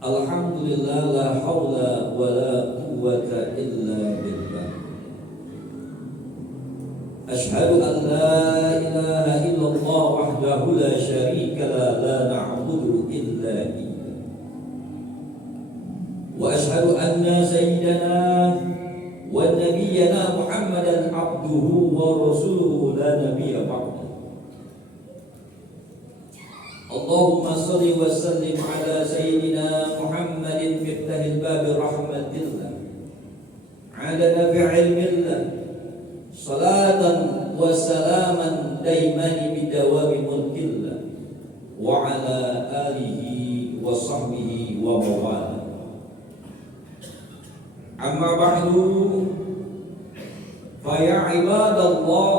Alhamdulillah la haula wa la quwwata illa billah. Ashhadu an la ilaha illallah wahdahu la syarika la na'budu illa iyyah. Wa ashhadu anna sayyidana wa nabiyyana Muhammadan abduhu wa rasuluhu la nabiyya ba'dahu. Allahumma salli wa sallim ala sayyidina Muhammadin miftahil babi rahmatillah ala nafi'il millah salatan wa salaman daimani bidawami mulkillah wa ala alihi wa sahbihi wa mawala. Amma ba'du, fa ya ibadallah,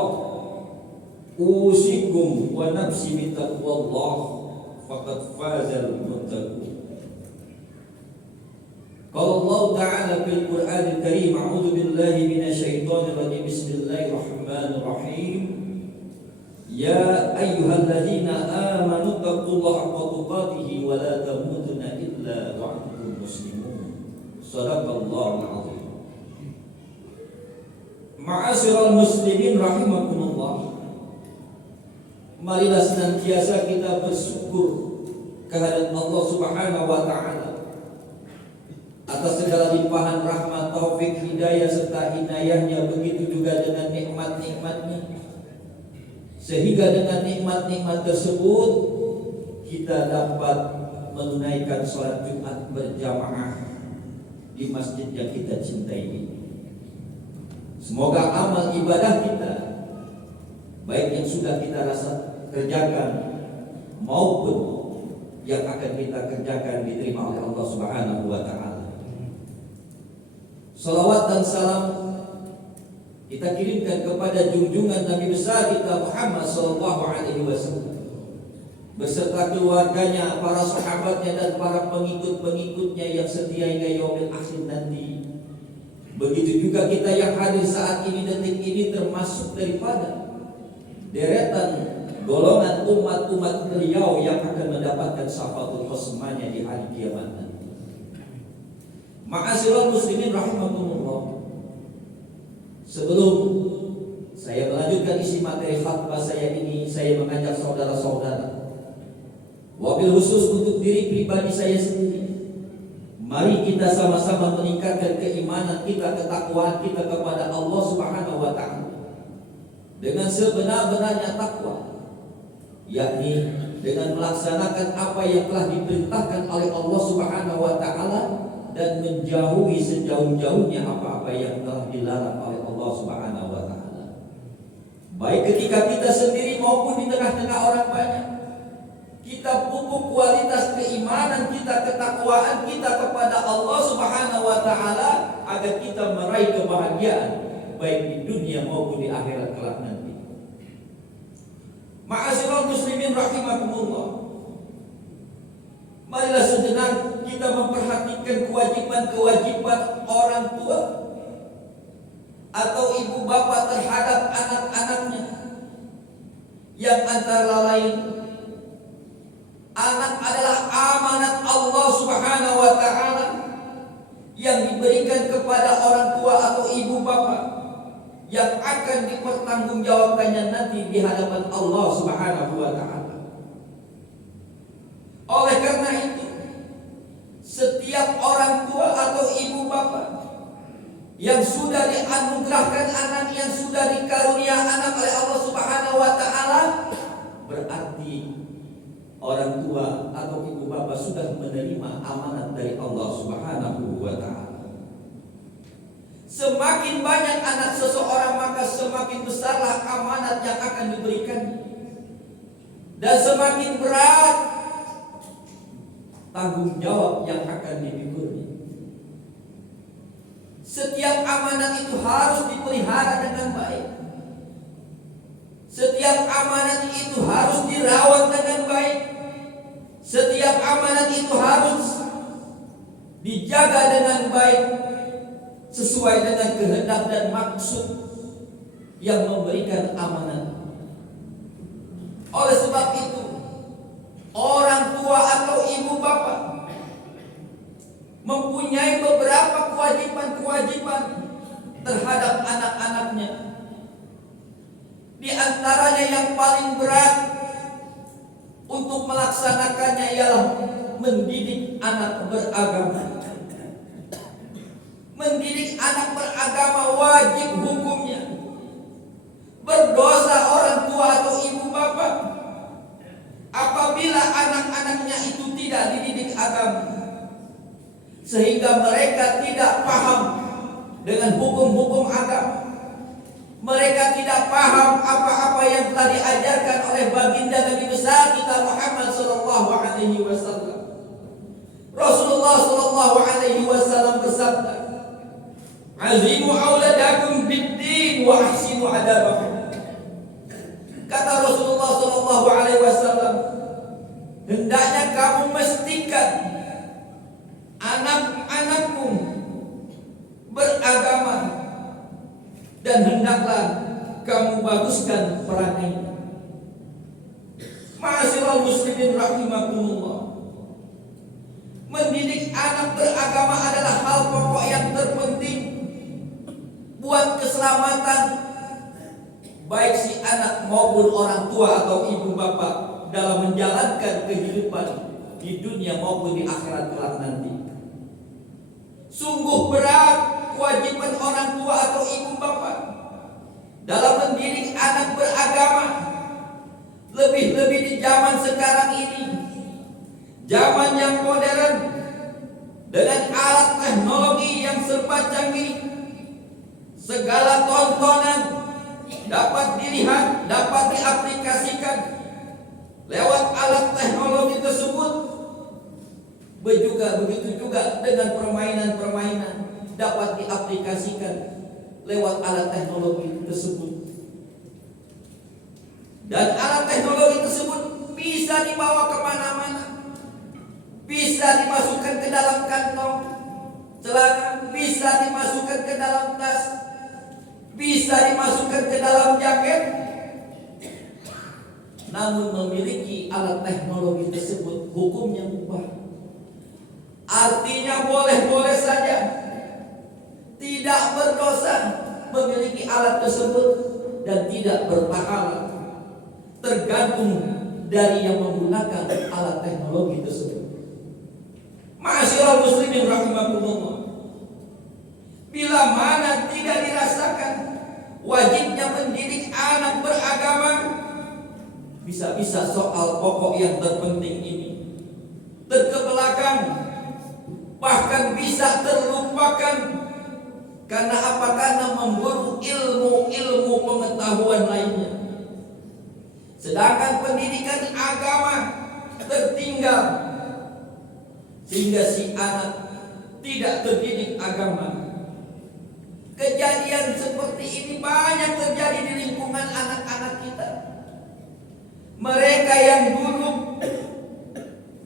usikum wa nafsi bitaqwallah, faqad fazal muttaqun. Qala Allah Ta'ala fil Qur'anil Karim, a'udzu billahi minasyaitonir rajim, bismillahirrahmanirrahim. Ya ayyuhalladzina amanu taqullaha haqqa tuqatih wa la tamutunna illa wa antum muslimun. Shadaqallahul azim. Ma'asyiral muslimin rahimakumullah. Marilah senantiasa kita bersyukur kehadirat Allah Subhanahu wa Ta'ala atas segala limpahan rahmat, taufik, hidayah serta inayahnya, begitu juga dengan nikmat-nikmatnya, sehingga dengan nikmat-nikmat tersebut kita dapat menunaikan sholat Jumat berjamaah di masjid yang kita cintai ini. Semoga amal ibadah kita, baik yang sudah kita rasa kerjakan maupun yang akan kita kerjakan, diterima oleh Allah Subhanahu wa Ta'ala. Salawat dan salam kita kirimkan kepada junjungan Nabi besar kita Muhammad sallallahu alaihi wasallam beserta keluarganya, para sahabatnya dan para pengikut-pengikutnya yang setia hingga yaumil akhir nanti. Begitu juga kita yang hadir saat ini, detik ini, termasuk daripada deretan golongan umat-umat beliau yang akan mendapatkan syafaatul husnanya di hari kiamat nanti. Ma'asyiral muslimin rahimakumullah. Sebelum saya melanjutkan isi materi khutbah saya ini, saya mengajak saudara-saudara, wabil khusus untuk diri pribadi saya sendiri, mari kita sama-sama meningkatkan keimanan kita, ketakwaan kita kepada Allah Subhanahu wa Ta'ala dengan sebenar-benarnya takwa, yakni dengan melaksanakan apa yang telah diperintahkan oleh Allah Subhanahu wa Ta'ala dan menjauhi sejauh-jauhnya apa-apa yang telah dilarang oleh Allah Subhanahu wa Ta'ala, baik ketika kita sendiri maupun di tengah-tengah orang banyak. Kita pupuk kualitas keimanan kita, ketakwaan kita kepada Allah Subhanahu wa Ta'ala agar kita meraih kebahagiaan baik di dunia maupun di akhirat kelak nanti. Ma'asyiral muslimin rahimakumullah. Marilah sejenak kita memperhatikan kewajiban-kewajiban orang tua atau ibu bapa terhadap anak-anaknya, yang antara lain anak adalah amanat Allah Subhanahu wa Ta'ala yang diberikan kepada orang tua atau ibu bapa, yang akan dipertanggungjawabkannya nanti di hadapan Allah Subhanahu wa Ta'ala. Oleh karena itu, setiap orang tua atau ibu bapa yang sudah dianugerahkan anak, yang sudah dikarunia anak oleh Allah Subhanahu wa Ta'ala, berarti orang tua atau ibu bapa sudah menerima amanat dari Allah Subhanahu wa Ta'ala. Semakin banyak anak seseorang, maka semakin besarlah amanat yang akan diberikan, dan semakin berat tanggung jawab yang akan dipikul. Setiap amanat itu harus dipelihara dengan baik. Setiap amanat itu harus dirawat dengan baik. Setiap amanat itu harus dijaga dengan baik sesuai dengan kehendak dan maksud yang memberikan amanat. Oleh sebab itu, mempunyai beberapa kewajiban-kewajiban terhadap anak-anaknya. Di antaranya yang paling berat untuk melaksanakannya ialah mendidik anak beragama. Mendidik anak beragama wajib hukumnya. Berdosa orang tua atau ibu bapak apabila anak-anaknya itu tidak dididik agama, sehingga mereka tidak paham dengan hukum-hukum agama. Mereka tidak paham apa-apa yang telah diajarkan oleh baginda Nabi besar kita Muhammad sallallahu alaihi wasallam. Rasulullah sallallahu alaihi wasallam bersabda, "Azimu auladakum bid-din wa ahsinu adabahum." Kata Rasulullah sallallahu alaihi wasallam, hendaknya kamu mestikan anak-anakmu beragama dan hendaklah kamu baguskan perangainya. Ma'asyiral muslimin rahimakumullah. Mendidik anak beragama adalah hal pokok yang terpenting buat keselamatan baik si anak maupun orang tua atau ibu bapak dalam menjalankan kehidupan di dunia maupun di akhirat kelak nanti. Sungguh berat kewajiban orang tua atau ibu bapak dalam mendidik anak beragama, lebih-lebih di zaman sekarang ini, zaman yang modern dengan alat teknologi yang serba canggih. Segala tontonan dapat dilihat, dapat diaplikasikan lewat alat teknologi tersebut. Begitu juga dengan permainan-permainan dapat diaplikasikan lewat alat teknologi tersebut. Dan alat teknologi tersebut bisa dibawa kemana-mana, bisa dimasukkan ke dalam kantong celana, bisa dimasukkan ke dalam tas, bisa dimasukkan ke dalam jaket. Namun memiliki alat teknologi tersebut hukumnya mubah. Artinya boleh-boleh saja, tidak berdosa memiliki alat tersebut dan tidak berpahala, tergantung dari yang menggunakan alat teknologi tersebut. Ma'asyiral muslimin rahimakumullah. Bila mana tidak dirasakan wajibnya mendidik anak beragama, bisa-bisa soal pokok yang terpenting ini terkebelakang, bahkan bisa terlupakan. Karena apa? Karena memburu ilmu-ilmu pengetahuan lainnya. Sedangkan pendidikan agama tertinggal, sehingga si anak tidak terdidik agama. Kejadian seperti ini banyak terjadi di lingkungan anak-anak kita. Mereka yang dulu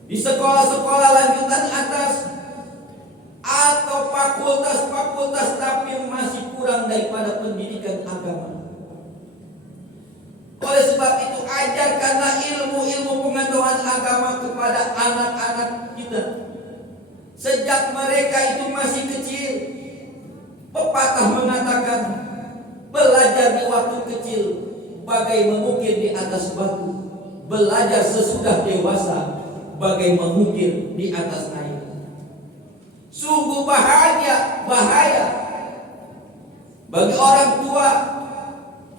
di sekolah-sekolah lanjutan atas atau fakultas-fakultas tapi masih kurang daripada pendidikan agama. Oleh sebab itu, ajarkanlah ilmu-ilmu pengetahuan agama kepada anak-anak kita sejak mereka itu masih kecil. Pepatah mengatakan, belajar di waktu kecil bagai mengukir di atas batu, belajar sesudah dewasa bagai mengukir di atas air. Sungguh bahaya bagi orang tua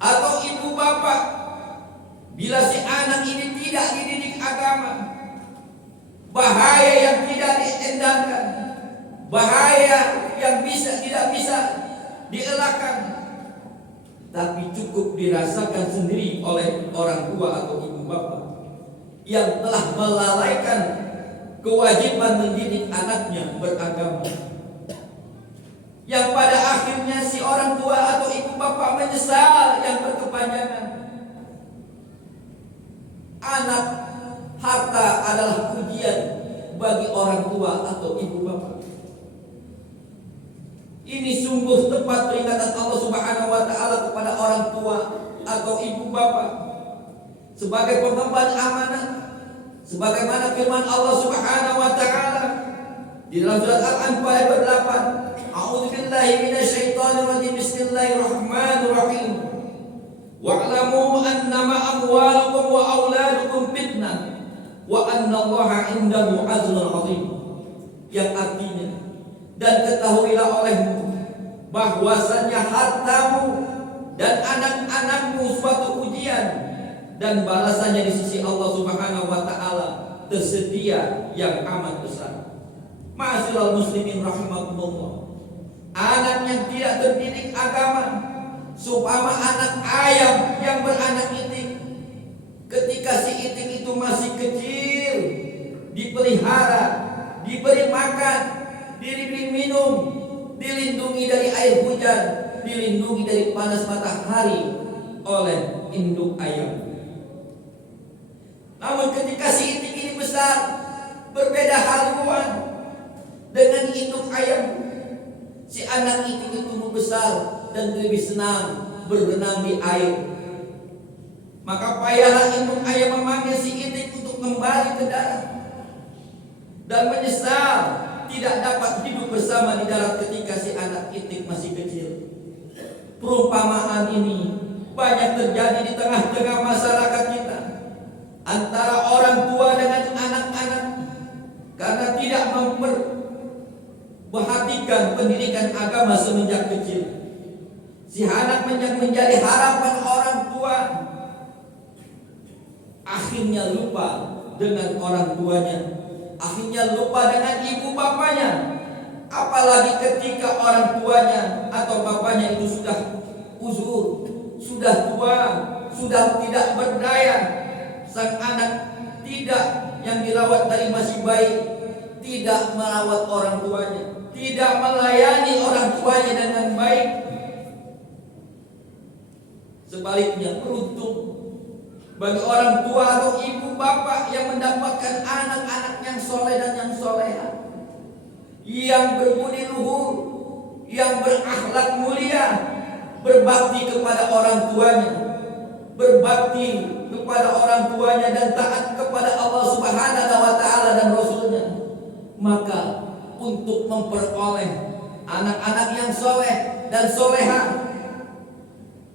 atau ibu bapak bila si anak ini tidak dididik agama. Bahaya yang tidak diendalikan, bahaya yang tidak bisa dielakkan, tapi cukup dirasakan sendiri oleh orang tua atau ibu bapak yang telah melalaikan kewajiban mendidik anaknya beragama, yang pada akhirnya si orang tua atau ibu bapak menyesal yang berkepanjangan. Anak, harta adalah ujian bagi orang tua atau ibu bapak. Ini sungguh tepat peringatan Allah Subhanahu wa taala kepada orang tua atau ibu bapak sebagai pengemban amanah. Sebagaimana firman Allah Subhanahu wa taala, Di dalam surat Al-Anfal ayat 8, A'udzubillahi minasyaitonirrajim. Bismillahirrahmanirrahim. Wa'lamu annama amwalukum wa auladukum fitnah wa annallaha 'indahu ajrun 'azim. Yang artinya, dan ketahuilah olehmu bahwasannya hartamu dan anak-anakmu suatu ujian, dan balasannya di sisi Allah Subhanahu wa taala tersedia yang amat besar. Ma'asyiral muslimin rahimakumullah. Anak yang tidak terdidik agama seumpama anak ayam yang beranak itik. Ketika si itik itu masih kecil, dipelihara, diberi makan, diberi minum, dilindungi dari air hujan, dilindungi dari panas matahari oleh induk ayam. Namun ketika si itik ini besar, berbeda haluan dengan induk ayam. Si anak itik itu tumbuh besar dan lebih senang berenang di air. Maka payahlah induk ayam memanggil si itik untuk kembali ke darat dan menyesal tidak dapat hidup bersama di darat ketika si anak itik masih kecil. Perumpamaan ini banyak terjadi di tengah-tengah masyarakat kita, antara orang tua dengan anak-anak, karena tidak memperhatikan pendidikan agama semenjak kecil. Si anak menjadi harapan orang tua, akhirnya lupa dengan orang tuanya, akhirnya lupa dengan ibu bapaknya. Apalagi ketika orang tuanya atau bapaknya itu sudah uzur, sudah tua, sudah tidak berdaya. Sang anak tidak, yang dirawat dari masih bayi, tidak merawat orang tuanya, tidak melayani orang tuanya dengan baik. Sebaliknya, beruntung bagi orang tua atau ibu bapak yang mendapatkan anak-anak yang soleh dan yang soleha, yang berbudi luhur, yang berakhlak mulia, berbakti kepada orang tuanya, berbakti kepada orang tuanya dan taat kepada Allah Subhanahu wa taala dan Rasulnya. Maka untuk memperoleh anak-anak yang soleh dan soleha,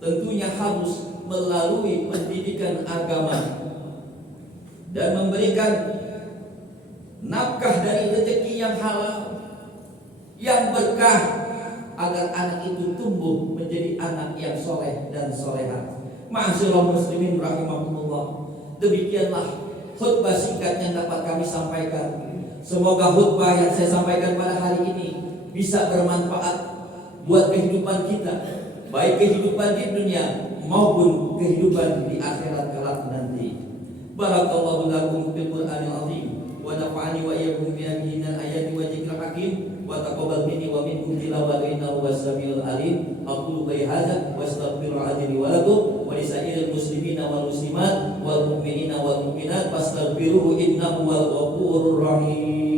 tentunya harus melalui pendidikan agama dan memberikan nafkah dari rezeki yang halal, yang berkah, agar anak itu tumbuh menjadi anak yang soleh dan soleha. Ma'asyiral muslimin rahimakumullah. Demikianlah khutbah singkat yang dapat kami sampaikan. Semoga khutbah yang saya sampaikan pada hari ini bisa bermanfaat buat kehidupan kita, baik kehidupan di dunia maupun kehidupan di akhirat kelak nanti. Barakallahu lakum fil Qur'anil azim wa nafa'ani wa iyyakum bi ayati wa dzikril hakim wa taqabbal minni wa minkum tilawatan innahu was-sami'ul alim. Aqulu qawli hadza wa astaghfirullaha li wa lakum wa lisairil muslimina wal muslimat wal mu'minina wal mu'minat fastaghfiruhu innahu wal ghafurur rahim.